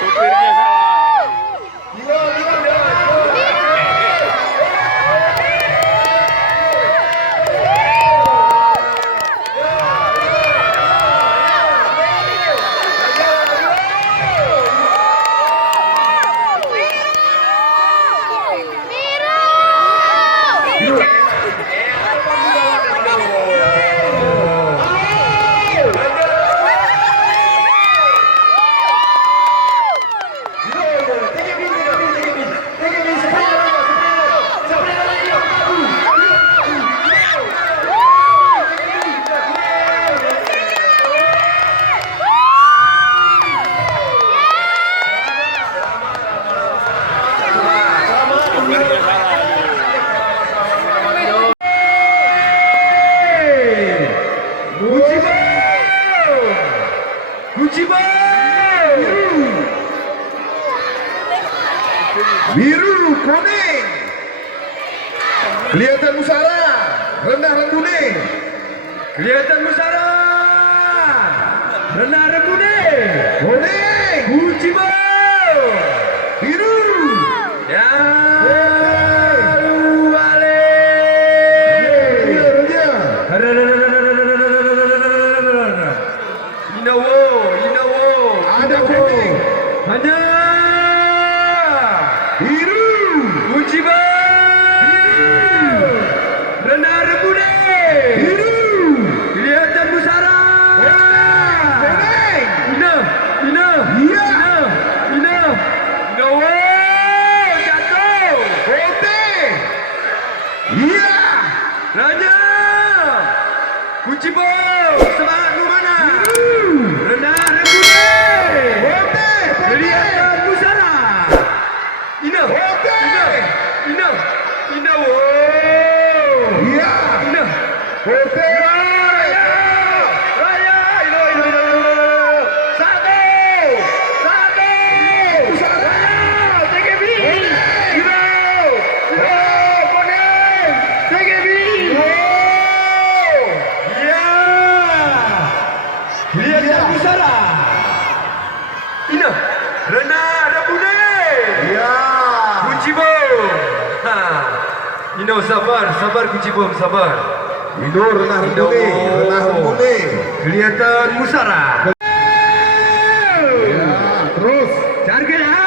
Supirnya salah. Biru kuning, kelihatan musara, rendah rembune, kelihatan musara, rendah rembune, kuning, Ujibo, biru, ya, wale, Inawo, ada kuning, hanya biru, Ujibo, biru, rendah rembune, biru, kelihatan musara, kuning, jatuh, putih, iya, raja, Ujibo, semangatmu mana? Biru, rendah rembune, putih, kelihatan musara. Ina, iya, putih, raya, satu, TGB, kuning, TGB, iya, kelihatan musara, Ina, rendah rembune, iya, Ujibo. Ino sabar Ujibo, sabar. Ino rendah rembune, kelihatan musara. Ya, terus. Target A.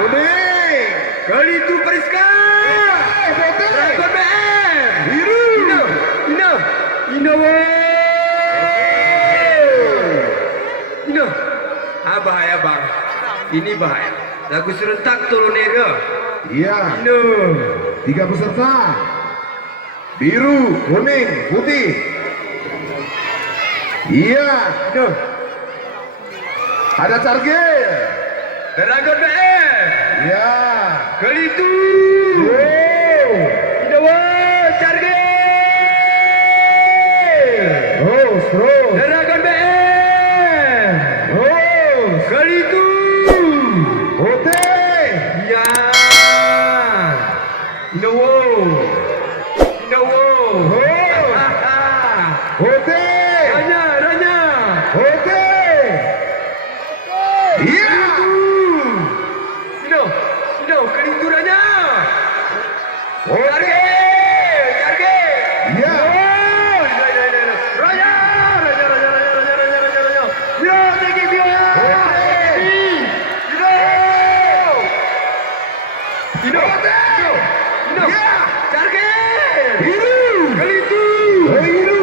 Kuning. Kali itu Periska. Dragon BM. Biru. Ino. Bahaya bang. Ini bahaya. Lagu serentak turun nega. Iya. Ino. 3 peserta. Biru, kuning, putih. Iya. Ino. Ada target. Dragon BM. Iya. Kali itu. Ino, target. Terus. Dragon BM. Kali itu. Putih. Iya. Inawo. Putih. Ranya. Putih. Iya. Ino. Kali itu Ranya. Target. Iya. Ranya. Yo, thank you. Ino. Ya. Target. Biru. Kali itu. Biru.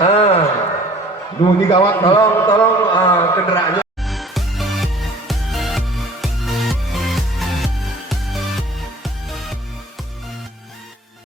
Ah, Nuh ini gawat. tolong kendaraannya